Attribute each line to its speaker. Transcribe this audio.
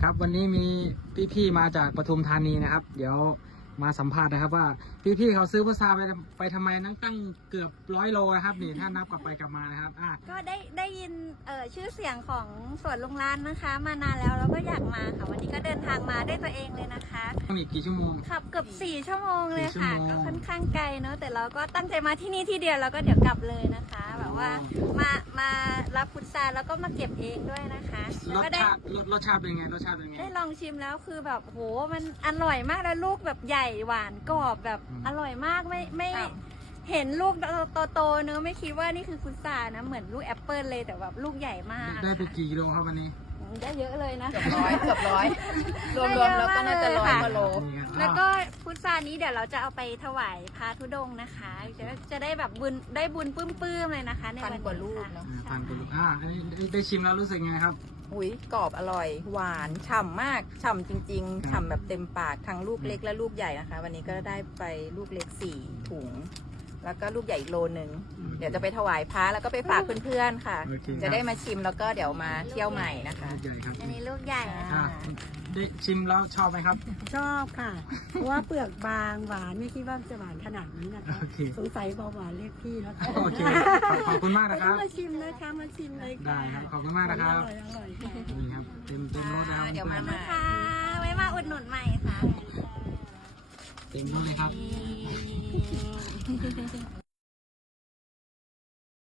Speaker 1: ครับวันนี้มีพี่ๆมาจากปทุมธานีนะครับ เดี๋ยวมาสัมภาษณ์นะครับว่าพี่ๆเขาซื้อพุทราไปทำไมตั้งเกือบ100 โลนะครับนี่ถ้านับกลับไปกลับมานะครับ
Speaker 2: ก็ได้ยินชื่อเสียงของสวนลุงลานนะคะ มานานแล้วก็อยากมาค่ะวันนี้ก็เดินทางมาด้วยตัวเองเลยนะคะ
Speaker 1: ต้องอีกกี่ชั่วโมง
Speaker 2: ขับเกือบ4 ชั่วโมงเลยค่ะ
Speaker 1: 4 ชั่วโมง
Speaker 2: ก็ค่อนข้างไกลเนอะแต่เราก็ตั้งใจมาที่นี่ที่เดียวแล้วก็เดี๋ยวกลับเลยนะคะแบบว่ามารับพุทราแล้วก็มาเก็บเองด้วยนะคะแล้วก็ได้
Speaker 1: รสชาติเป็นไง
Speaker 2: ได้ลองชิมแล้วคือแบบโหมันอร่อยมากแล้วลูกแบบใหญ่หวานกรอบแบบอร่อยมากไม่เห็นลูกโตๆเนอะไม่คิดว่านี่คือพุทรานะเหมือนลูกแอปเปิลเลยแต่แบบลูกใหญ่มาก
Speaker 1: ได้ไปกี่กิโลครับวันนี้
Speaker 2: ได้เยอะเลยนะ
Speaker 3: เกือบร้อยรวมแล้วก็น่าจะ100 กว่าโล
Speaker 2: แล้วก็พุทรานี้เดี๋ยวเราจะเอาไปถวายพระธุดงค์นะคะจะได้แบบบุญปื้มๆเลยนะคะในวันนี้
Speaker 3: 1,000 กว่าลูกเนาะ
Speaker 1: พันกว่าลูกอันนี้ได้ชิมแล้วรู้สึกไงครับ
Speaker 3: อุ้ยกรอบอร่อยหวานฉ่ำมากฉ่ำจริงๆฉ่ำแบบเต็มปากทั้งลูกเล็กและลูกใหญ่นะคะวันนี้ก็ได้ไปลูกเล็ก4 ถุงแล้วก็ลูกใหญ่1 โลเดี๋ยวจะไปถวายพระแล้วก็ไปฝากเพื่อนๆค่ะจะได้มาชิมแล้วก็เดี๋ยวมาเที่ยวใหม่นะคะ
Speaker 1: ลูกใหญ่ครับ
Speaker 2: อันนี้ลูกใหญ่
Speaker 1: ได้ชิมแล้วชอบไหมครับ
Speaker 4: ชอบค่ะเพราะว่าเปลือกบางหวานไม่คิดว่าจะหวานขนาดนี้นะคะสงสัยเบาหวานเรียกพี่แล้วค่ะ
Speaker 1: โอเคขอบคุณมากนะครับ
Speaker 4: มาชิมนะคะมาชิมเลยค่ะ
Speaker 1: ได้ครับขอบคุณมากนะครับ
Speaker 4: อร่อยค่ะ
Speaker 1: นี่ครับเต็มรถนะครับ
Speaker 3: เดี๋ยวมาใหม่
Speaker 2: ค่ะไว้มาอุดหนุนใหม่ค่ะ
Speaker 1: เต็มรถเลยครับ